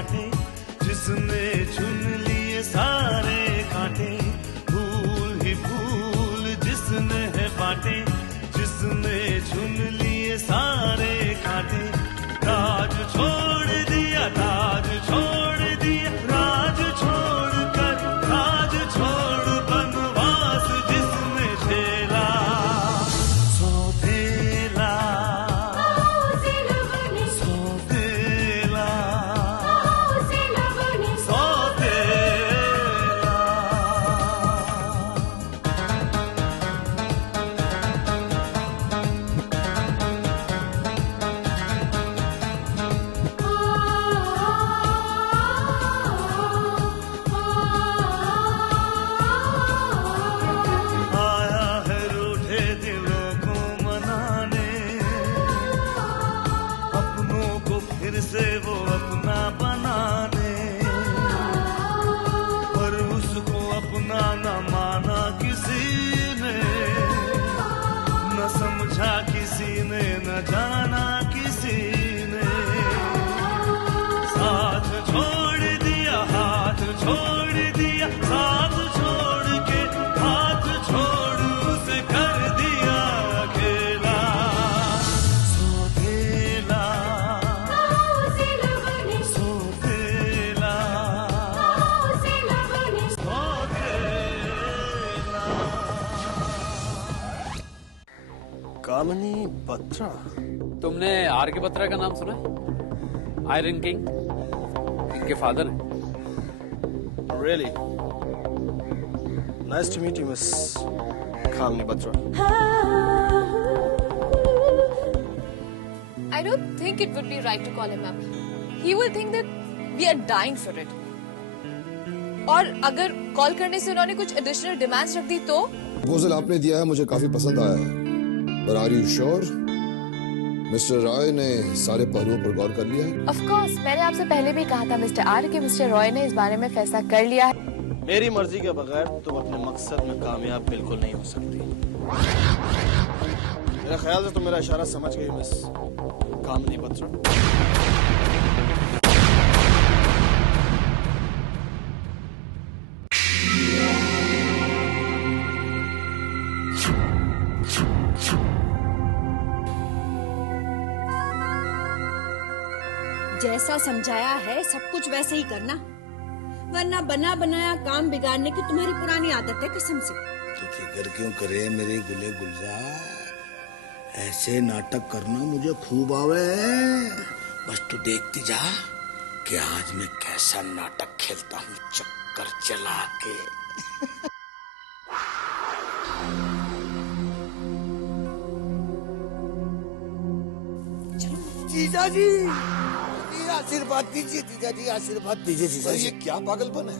बांटे, जिसने चुन लिए सारे कांटे। फूल ही फूल जिसने है बांटे, जिसने चुन लिए सारे कांटे। ताज छोड़ दिया, ताज छोड़ दिया, राज छोड़ कर राज छोड़ बनवास जिसने झेला। सौतेला सौतेला आया है रूठे दिलों को मनाने, अपनों को फिर से वो अपना बनाने। पर उसको अपना न माना किसी ने, न समझा किसी ने, न जाना किसी ने। साथ छोड़ दिया, हाथ छोड़ दिया, साथ छोड़ के हाथ छोड़ उसे कर दिया अकेला। सौतेला सौतेला कामिनी बत्रा। तुमने आर के बत्रा का नाम सुना है? आयरन किंग, इनके फादर हैं। Really? Nice to meet you, Miss Kamini Batra. I don't think it would be right to call him up. He will think that we are dying for it. और अगर call करने से उन्होंने कुछ additional demands रख दी तो? Proposal आपने दिया है मुझे काफी पसंद आया है, पर are you sure mister Roy ने सारे पहलुओं पर गौर कर लिया है? Of course, मैंने आपसे पहले भी कहा था मिस्टर आर कि मिस्टर रॉय ने इस बारे में फैसला कर लिया है। मेरी मर्जी के बगैर तुम अपने मकसद में कामयाब बिल्कुल नहीं हो सकती। मेरा ख्याल है तुम मेरा इशारा समझ गई मिस कामिनी बत्रा। जैसा समझाया है सब कुछ वैसे ही करना, वरना बना बनाया काम बिगाड़ने की तुम्हारी पुरानी आदत है कसम से। तो फिक्र क्यों करे मेरे गुले गुलजार, ऐसे नाटक करना मुझे खूब आवे है। बस तू देखती जा कि आज मैं कैसा नाटक खेलता हूँ चक्कर चला के। जीजा जी आशीर्वाद दीजिए, जीजा जी आशीर्वाद दीजिए। जीजा जी ये क्या पागलपन है?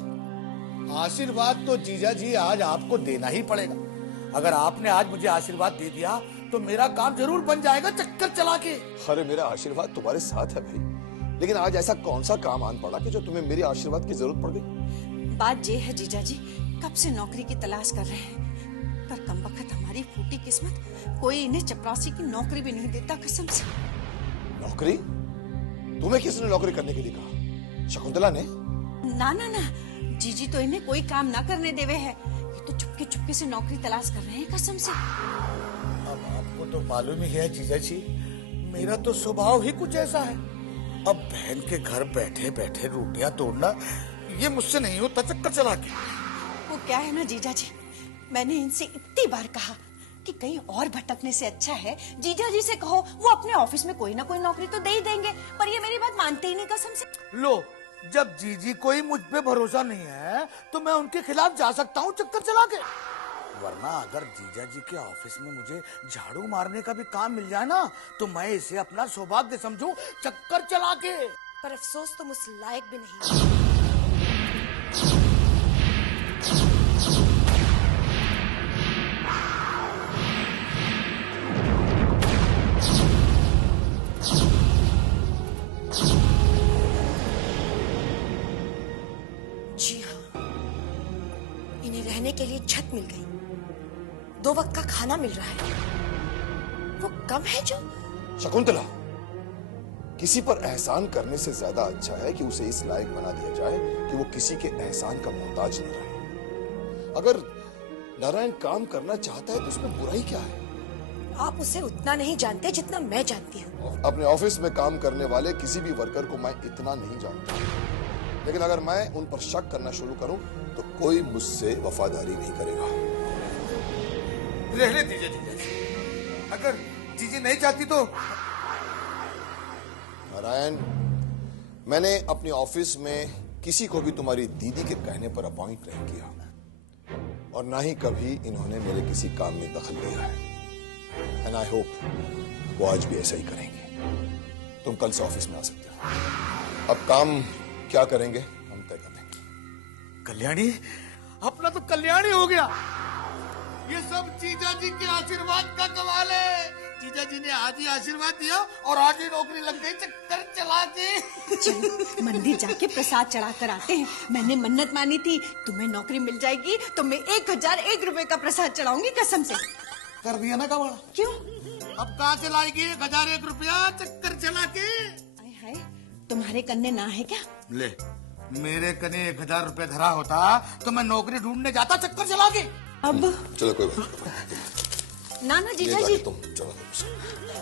आशीर्वाद तो जीजा जी आज आपको देना ही पड़ेगा। अगर आपने आज मुझे आशीर्वाद दे दिया तो मेरा काम जरूर बन जाएगा चक्कर चला के। अरे मेरा आशीर्वाद तुम्हारे साथ है भाई, लेकिन आज ऐसा कौन सा काम आन पड़ा कि जो तुम्हें मेरे आशीर्वाद की जरूरत पड़ गई? बात ये है जीजा जी, कब से नौकरी की तलाश कर रहे हैं, पर कमबख्त हमारी फूटी किस्मत, कोई इन्हें चपरासी की नौकरी भी नहीं देता कसम से। नौकरी? तुम्हें किसने नौकरी करने के लिए कहा? शकुंतला ने? ना ना ना, जीजी तो इन्हें कोई काम ना करने देवे है, ये तो चुपके चुपके से नौकरी तलाश कर रहे हैं कसम से। अब आपको तो मालूम ही है जीजा जी, मेरा तो स्वभाव ही कुछ ऐसा है। अब बहन के घर बैठे बैठे रोटियां तोड़ना ये मुझसे नहीं होता चक्कर चला के। वो क्या है ना जीजा जी, मैंने इनसे इतनी बार कहा कि कहीं और भटकने से अच्छा है जीजा जी से कहो वो अपने ऑफिस में कोई ना कोई नौकरी तो दे ही देंगे, पर ये मेरी बात मानते ही नहीं कसम से। लो, जब जीजी कोई मुझ पे भरोसा नहीं है तो मैं उनके खिलाफ जा सकता हूँ चक्कर चला के, वरना अगर जीजा जी के ऑफिस में मुझे झाड़ू मारने का भी काम मिल जाए ना तो मैं इसे अपना सौभाग्य समझूं चक्कर चला के। पर अफसोस तुम उस लायक भी नहीं। जी हाँ, इन्हें रहने के लिए छत मिल गई, 2 वक्त का खाना मिल रहा है। वो कम है जो। शकुंतला, किसी पर एहसान करने से ज्यादा अच्छा है कि उसे इस लायक बना दिया जाए कि वो किसी के एहसान का मोहताज न रहे। अगर नारायण काम करना चाहता है तो उसमें बुराई क्या है? आप उसे उतना नहीं जानते जितना मैं जानती हूँ। अपने ऑफिस में काम करने वाले किसी भी वर्कर को मैं इतना नहीं जानता, लेकिन अगर मैं उन पर शक करना शुरू करूं तो कोई मुझसे वफादारी नहीं करेगा। रहने दीजिए जीजा जी, अगर जीजी नहीं चाहती तो। नारायण, मैंने अपने ऑफिस में किसी को भी तुम्हारी दीदी के कहने पर अपॉइंट नहीं किया और ना ही कभी इन्होंने मेरे किसी काम में दखल दिया है। एंड आई होप वो आज भी ऐसा ही करेंगे। तुम कल से ऑफिस में आ सकते हो। अब काम क्या करेंगे हम तय कर लेंगे। कल्याणी, अपना तो कल्याणी हो गया। ये सब जीजा जी के आशीर्वाद का कमाल है। जीजा जी ने आज ही आशीर्वाद दिया और आज ही नौकरी लग गई चक्कर चला के। चलो मंदिर जाके प्रसाद चढ़ा कर आते हैं। मैंने मन्नत मानी थी तुम्हें नौकरी मिल जाएगी तो मैं 1001 रुपए का प्रसाद चढ़ाऊंगी कसम से। कर दिया ना कमाल। क्यों? अब कहाँ से लाएगी 1001 रुपया चक्कर चला के? आय हाय, तुम्हारे कन्ने ना है क्या? ले, मेरे कने 1000 रुपया धरा होता तो मैं नौकरी ढूंढने जाता चक्कर चला के। अब चलो कोई बात ना जीजा जी, तुम चलो।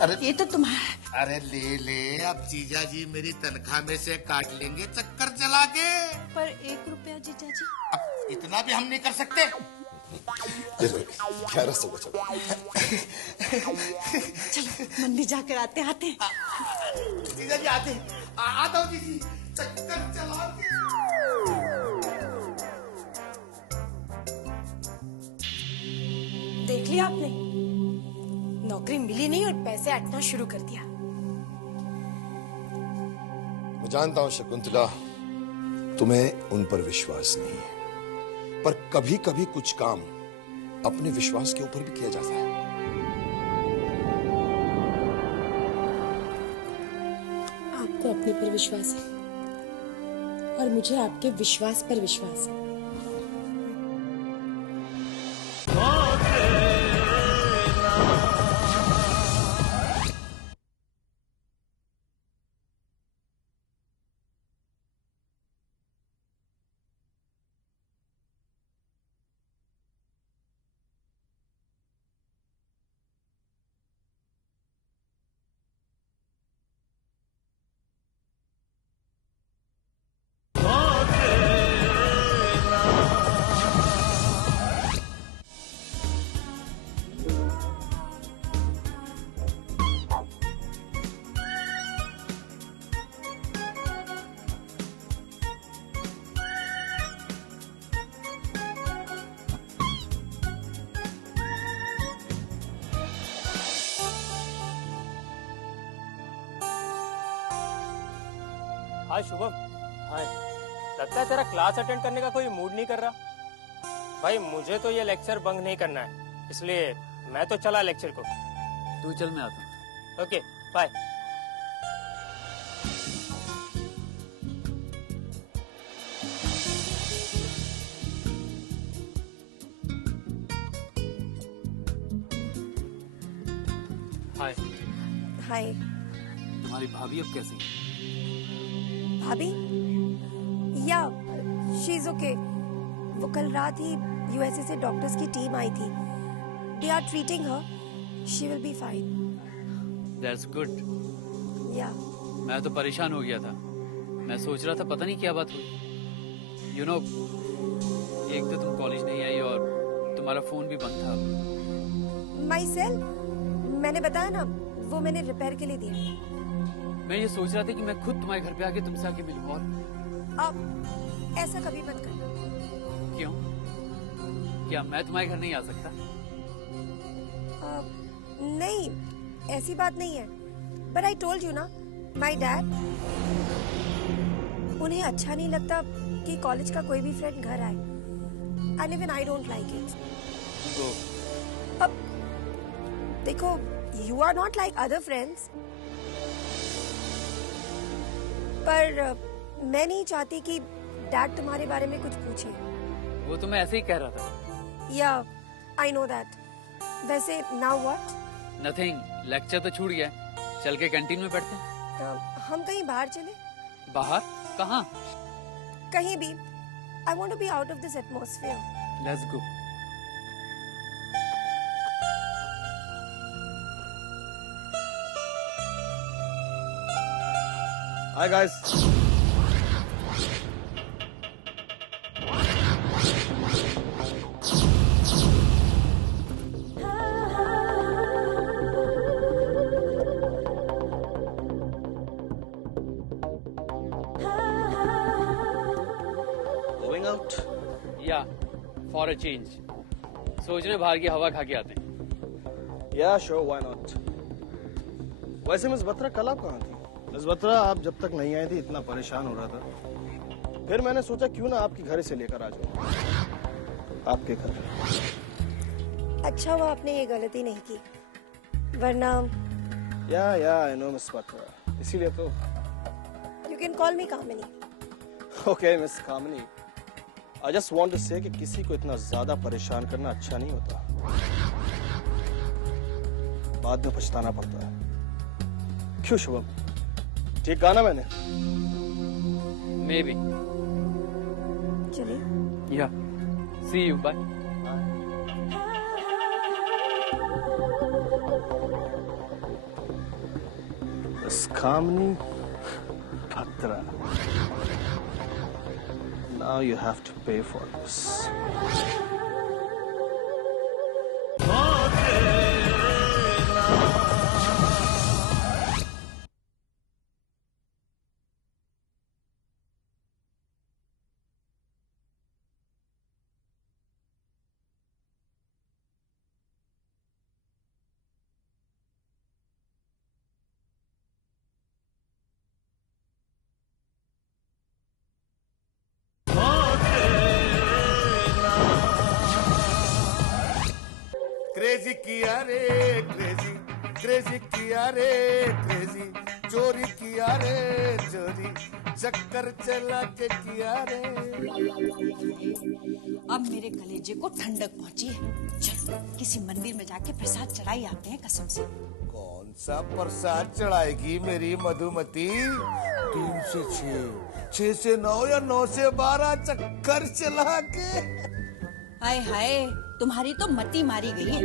अरे ये तो तुम्हारा। अरे ले अब जीजा जी मेरी तनख्वाह में से काट लेंगे चक्कर चला के। पर 1 रुपया जीजा जी। अब इतना भी हम नहीं कर सकते। 1100 को चलो। चलो मंदिर जाकर आते आते। जीजा जी आता हूँ जीजी, चक्कर चला के। देख लिया आपने, नौकरी मिली नहीं और पैसे अटना शुरू कर दिया। मैं जानता हूं शकुंतला, तुम्हें उन पर विश्वास नहीं है, पर कभी कभी कुछ काम अपने विश्वास के ऊपर भी किया जाता है। आपको अपने पर विश्वास है और मुझे आपके विश्वास पर विश्वास है। हाय शुभम। हाय, लगता है तेरा क्लास अटेंड करने का कोई मूड नहीं कर रहा। भाई मुझे तो ये लेक्चर बंक नहीं करना है, इसलिए मैं तो चला लेक्चर को। तू चल, मैं आता हूँ। Okay bye. हाय। हाय। तुम्हारी भाभी अब कैसी है? भाभी? या शी इज ओके। वो कल रात ही यूएसए से डॉक्टर्स की टीम आई थी। They are treating her. She will be fine. That's good. Yeah मैं तो परेशान हो गया था। मैं सोच रहा था पता नहीं क्या बात हुई। यू नो, एक तो तुम कॉलेज नहीं आई और तुम्हारा फोन भी बंद था। माई सेल, मैंने बताया ना, वो मैंने रिपेयर के लिए दिया। मैं ये सोच रहा था कि मैं खुद तुम्हारे घर पे आके तुमसे आके मिलूं। और अब ऐसा कभी मत करना। क्यों? क्या मैं तुम्हारे घर नहीं आ सकता? नहीं, ऐसी बात नहीं है। बट आई टोल्ड यू ना, माई डैड, उन्हें अच्छा नहीं लगता कि कॉलेज का कोई भी फ्रेंड घर आए। And even I don't like it. अब देखो, you are not like other friends, पर मैं नहीं चाहती कि डैड तुम्हारे बारे में कुछ पूछे। वो तो मैं ऐसे ही कह रहा था। या आई नो दैट। वैसे नाउ व्हाट? नथिंग, लेक्चर तो छूट गया। चल के कैंटीन में बैठते हैं। हम कहीं बाहर चले? बाहर? कहाँ? कहीं भी। I want to be out of this atmosphere. Let's go. Hi guys. Going out? या फॉर अ चेंज सोच रहे बाहर की हवा खा के आते हैं। Yeah, sure, why not? वैसे मिस बत्रा कल आप कहाँ थी? मिस बत्रा आप जब तक नहीं आई थी इतना परेशान हो रहा था, फिर मैंने सोचा क्यों ना आपके घर से लेकर आ जाऊं आपके घर। अच्छा हुआ आपने ये गलती नहीं की, वरना या आई नो मिस बत्रा, इसीलिए तो। You can call me Kamini. Okay miss Kamini, I just want to say कि किसी को इतना ज्यादा परेशान करना अच्छा नहीं होता, बाद में पछताना पड़ता है। क्यों शुभम, ठीक कहा ना मैंने? Maybe. चलिए। या see you, bye. Kamini Batra. Now you have to pay for this. Crazy किया रे क्रेजी, क्रेजी किया रे क्रेजी, चोरी किया रे चोरी, चक्कर चला के किया रे। अब मेरे कलेजे को ठंडक पहुंची है। चलो किसी मंदिर में जाके प्रसाद चढ़ाई आते हैं कसम से। कौन सा प्रसाद चढ़ाएगी मेरी मधुमती? 3 से 6, 6 से 9 या 9 से 12 चक्कर चला के। हाय हाय, तुम्हारी तो मती मारी गई है।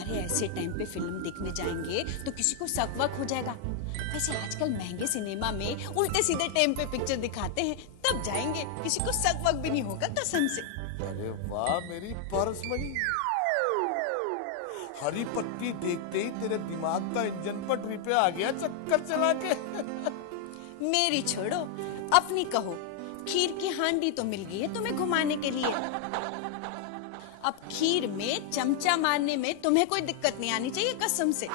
अरे ऐसे टाइम पे फिल्म देखने जाएंगे तो किसी को शक वक हो जाएगा। वैसे आजकल महंगे सिनेमा में उल्टे सीधे टाइम पे पिक्चर दिखाते हैं, तब जाएंगे, किसी को शक वक भी नहीं होगा कसम से। अरे वाह मेरी परसमणि, हरी पट्टी देखते ही तेरे दिमाग का इंजन पटरी पे आ गया चक्कर चला के। मेरी छोड़ो, अपनी कहो। खीर की हांडी तो मिल गई है तुम्हें घुमाने के लिए। अब खीर में चमचा मारने में तुम्हें कोई दिक्कत नहीं आनी चाहिए कसम से।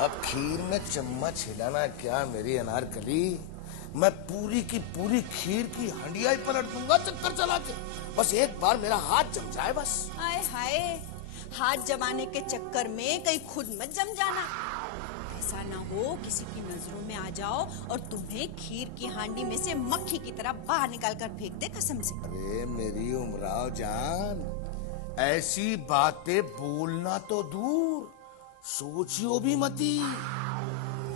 अब खीर में चम्मच हिलाना क्या मेरी अनारकली? मैं पूरी की पूरी खीर की हंडिया ही पलट दूंगा चक्कर चला के। बस एक बार मेरा हाथ जम जाए बस। हाय हाय, हाथ जमाने के चक्कर में कहीं खुद मत जम जाना। ऐसा ना हो किसी की नजरों में आ जाओ और तुम्हें खीर की हांडी में से मक्खी की तरह बाहर निकाल कर फेंक दे कसम से। अरे मेरी उमराव जान, ऐसी बातें बोलना तो दूर, सोचियो भी मती।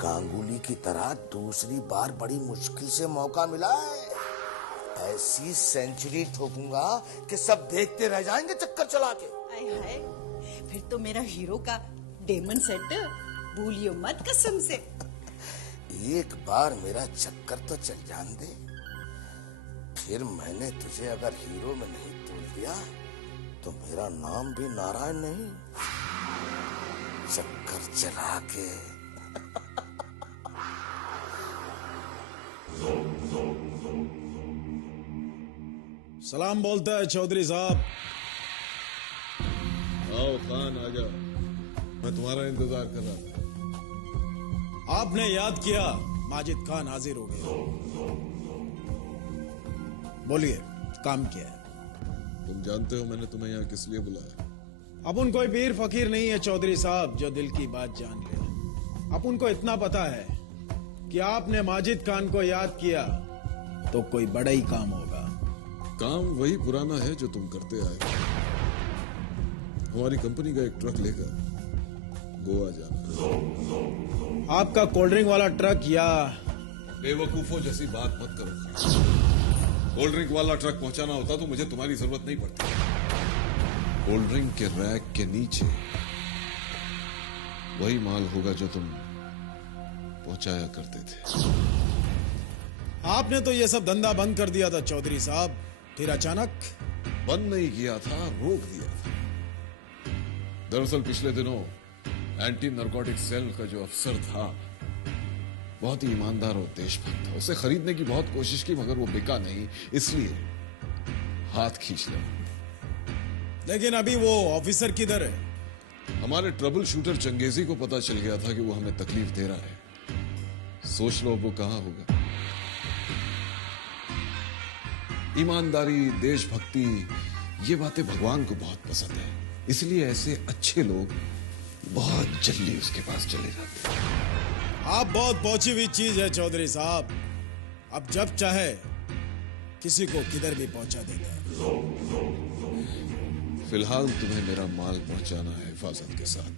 गांगुली की तरह दूसरी बार बड़ी मुश्किल से मौका मिला है। ऐसी सेंचुरी ठोकूंगा कि सब देखते रह जाएंगे चक्कर चला के। हाय हाय, फिर तो मेरा हीरो का डेमन सेट भूलियो मत कसम से। एक बार मेरा चक्कर तो चल जान दे, फिर मैंने तुझे अगर हीरो में नहीं तोड़ दिया तो मेरा नाम भी नारायण नहीं। चक्कर चला के। सलाम बोलता है चौधरी साहब। आओ खान आ जाओ, मैं तुम्हारा इंतजार कर रहा था। आपने याद किया, माजिद खान हाजिर हो गए। बोलिए, काम क्या है? तुम जानते हो मैंने तुम्हें यहाँ किस लिए बुलाया? अपन कोई पीर फकीर नहीं है चौधरी साहब जो दिल की बात जान ले। अपन को इतना पता है कि आपने माजिद खान को याद किया तो कोई बड़ा ही काम होगा। काम वही पुराना है जो तुम करते आए हो। हमारी कंपनी का एक ट्रक लेकर गोवा जाना। आपका कोल्ड ड्रिंक वाला ट्रक या बेवकूफों जैसी बात मत करो। कोल्ड ड्रिंक वाला ट्रक पहुंचाना होता तो मुझे तुम्हारी जरूरत नहीं पड़ती। कोल्ड ड्रिंक के रैक के नीचे वही माल होगा जो तुम पहुंचाया करते थे। आपने तो ये सब धंधा बंद कर दिया था चौधरी साहब, फिर अचानक? बंद नहीं किया था, रोक दिया था। दरअसल पिछले दिनों एंटी नारकोटिक सेल का जो अफसर था बहुत ही ईमानदार और देशभक्त था। उसे खरीदने की बहुत कोशिश की मगर वो बिका नहीं, इसलिए हाथ खींच लिया। लेकिन अभी वो ऑफिसर किधर है? हमारे ट्रबल शूटर चंगेजी को पता चल गया था कि वो हमें तकलीफ दे रहा है। सोच लो वो कहां होगा। ईमानदारी, देशभक्ति, ये बातें भगवान को बहुत पसंद है, इसलिए ऐसे अच्छे लोग बहुत जल्दी उसके पास चले जाते हैं। आप बहुत पहुंची हुई चीज है चौधरी साहब, अब जब चाहे किसी को किधर भी पहुंचा देता है। फिलहाल तुम्हें मेरा माल पहुंचाना है हिफाजत के साथ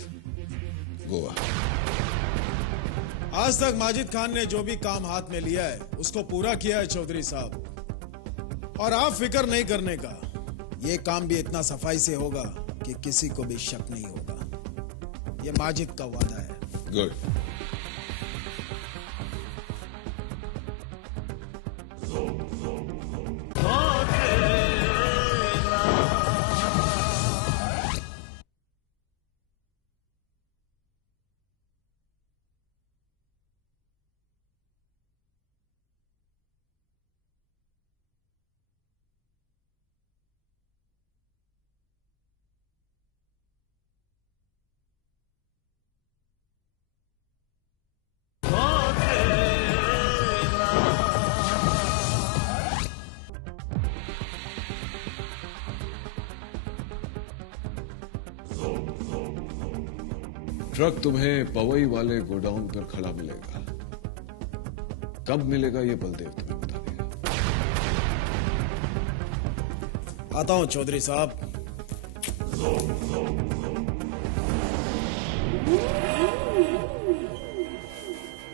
गोवा। आज तक माजिद खान ने जो भी काम हाथ में लिया है उसको पूरा किया है चौधरी साहब, और आप फिक्र नहीं करने का, ये काम भी इतना सफाई से होगा कि किसी को भी शक नहीं होगा। ये माजिद का वादा है। गुड। ट्रक तुम्हें पवई वाले गोडाउन पर खड़ा मिलेगा। कब मिलेगा ये बलदेव तुम्हें बता देगा। आता हूं चौधरी साहब।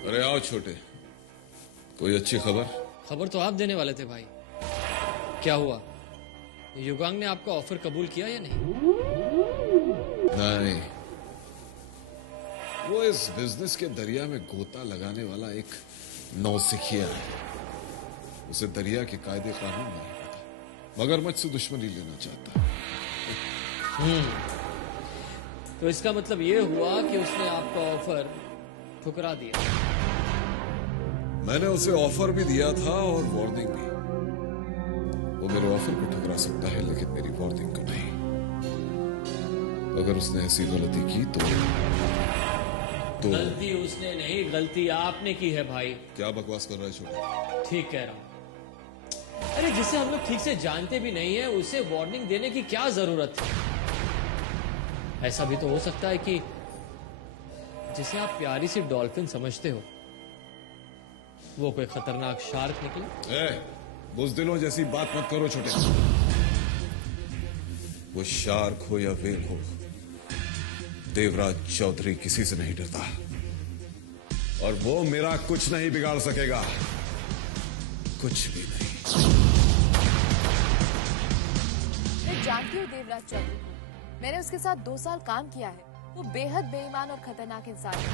अरे आओ छोटे, कोई अच्छी खबर? खबर तो आप देने वाले थे भाई। क्या हुआ, युगांग ने आपका ऑफर कबूल किया या नहीं? नहीं, वो इस बिजनेस के दरिया में गोता लगाने वाला एक नौसिखिया है। उसे दरिया के कायदे कानून नहीं पता, मगरमच्छ से दुश्मनी लेना चाहता है। तो इसका मतलब ये हुआ कि उसने आपका ऑफर ठुकरा दिया। मैंने उसे ऑफर भी दिया था और वार्निंग भी। वो मेरे ऑफर को ठुकरा सकता है लेकिन मेरी वार्निंग को नहीं। अगर उसने ऐसी गलती की तो गलती उसने नहीं, गलती आपने की है भाई। क्या बकवास कर रहा है छोटा? ठीक कह रहा हूं। अरे जिसे हम लोग ठीक से जानते भी नहीं है उसे वार्निंग देने की क्या जरूरत है? ऐसा भी तो हो सकता है कि जिसे आप प्यारी सी डॉल्फिन समझते हो वो कोई खतरनाक शार्क निकले। बुज़दिलों जैसी बात मत करो छोटे। वो शार्क हो या व्हेल हो, देवराज चौधरी किसी से नहीं डरता और वो मेरा कुछ नहीं बिगाड़ सकेगा, कुछ भी नहीं। मैं जानती हूँ देवराज चौधरी को, मैंने उसके साथ 2 साल काम किया है। वो बेहद बेईमान और खतरनाक इंसान है।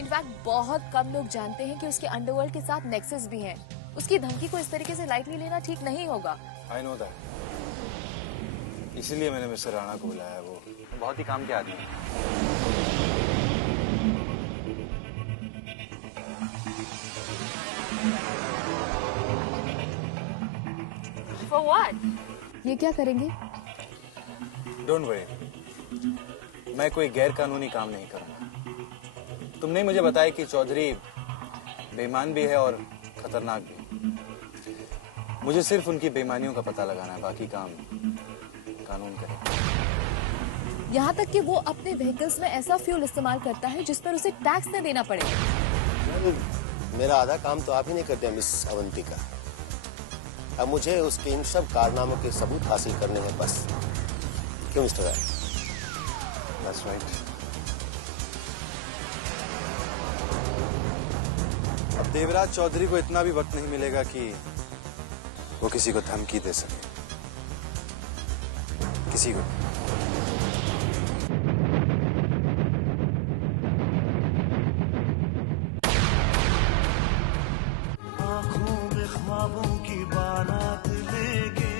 इनफैक्ट बहुत कम लोग जानते हैं कि उसके अंडरवर्ल्ड के साथ नेक्सस भी है। उसकी धमकी को इस तरीके से लाइटली लेना ठीक नहीं होगा। आई नो दैट, इसीलिए मैंने मिस्टर राणा को बुलाया। वो बहुत ही काम के आदमी है। For what? ये क्या करेंगे? डोंट वरी, मैं कोई गैर कानूनी काम नहीं करूंगा। तुमने मुझे बताया कि चौधरी बेईमान भी है और खतरनाक भी। मुझे सिर्फ उनकी बेईमानियों का पता लगाना है, बाकी काम कानून करे। यहाँ तक कि वो अपने व्हीकल्स में ऐसा फ्यूल इस्तेमाल करता है जिस पर उसे टैक्स न देना पड़े। मेरा आधा काम तो आप ही नहीं करते मिस अवंतिका। अब मुझे उसके इन सब कारनामों के सबूत हासिल करने हैं बस। क्यों mister Rai? That's right. Devraj Chaudhary को इतना भी वक्त नहीं मिलेगा कि वो किसी को धमकी दे सके, किसी को। आंखों में ख्वाबों की बारात लेके,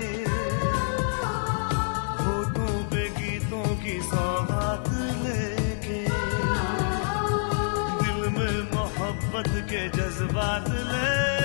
होठों पे गीतों की सौगात लेके, दिल में मोहब्बत के जज्बात ले